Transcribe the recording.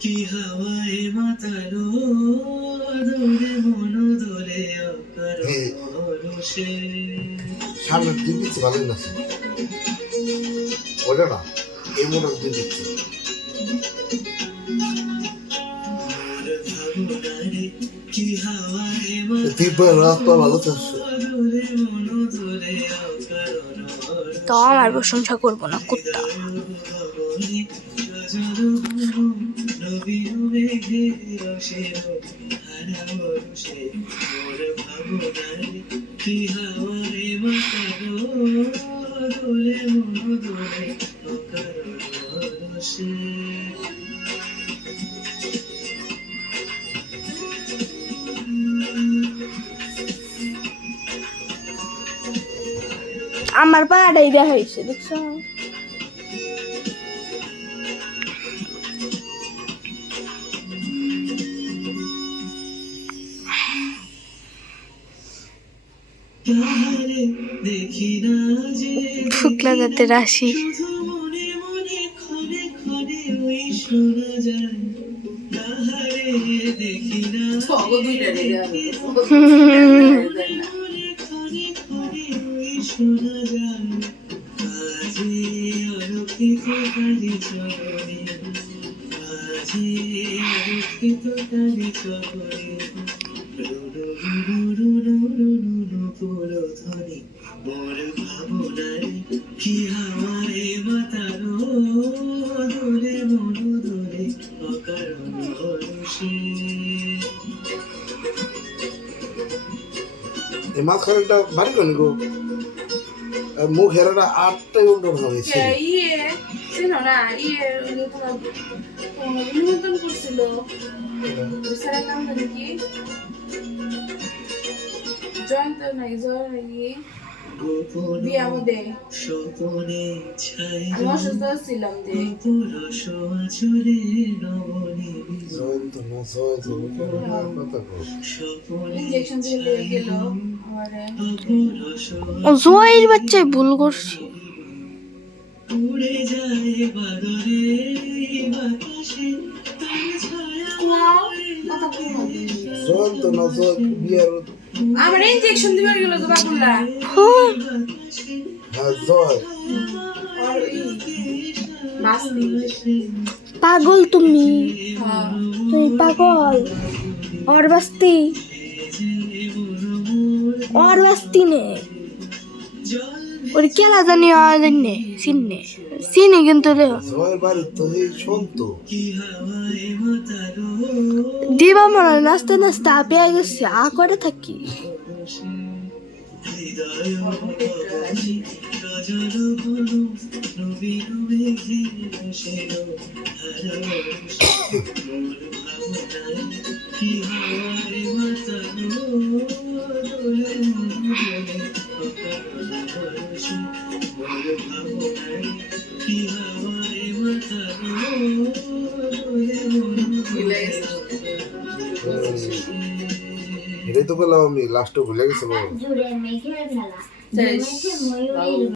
কি হাওয়ায় মাতালো দোরে মন দোরে অকারণে সামনে দিন দিচ্ছে ভালোই না ওটা না এই মোটর দিন দিচ্ছে কি হাওয়ায় তিনবার রাত পা ভালো থাকছে তো আমার প্রশংসা করবো না কুত্তা কি হাওয়ায় মাতালো দোলে মন দোলে অকারণে আমার পাড়াই দেখাইছে দেখছো দেখি না যে শুক্লা জাতের রাশি মনে মনে ক্ষণে ক্ষণে ওই শোনা যায় তাহারে দেখি না ক্ষণে ক্ষণে ওই শোনা যায় আজি অরক্ষিত কালী চরণে আজি অরক্ষিত কালী চরণে পুরোধনী মোর ভাবনায় কি হাওয়ায় মাতালো দোলে মন দোলে অকারণ হরষে এই মাঝখানে একটা বাড়ি কোন গো মুখ হেরাটা আটটাই উল্টো হয়েছে নিমন্ত্রণ করছিল স্যারের নাম জানি কি জয়ন্ত নাই জয় নাকি বিয়া মধ্যে স্বপনে ছাই আমি অসুস্থ ছিলাম যে পুরস আচরে নবনী জয়ন্ত না জয় কথা কর স্বপনে ইনজেকশন দিয়ে গেল আমারে পুরস জয়ের বাচ্চাই ভুল করছি উড়ে যায় বাদরে বাতাসে তার ছায়া কথা কম জয়ন্ত না জয় বিয়ার আমার ইনজেকশন দিবার গেল তো বাবুলা হ্যাঁ জয় আর নাস্তি পাগল তুমি হ্যাঁ তুমি পাগল और बस्ती নে ওর কেলা জানি জানে চিনে কিন্তু রে জয়ের বাড়ি তো এই সন্ত দিবা মনে নাচতে নাচতে পেয়ে গেছে আ করে থাকি এটাই তো বললাম আমি লাস্টে ভুলে গেছিলাম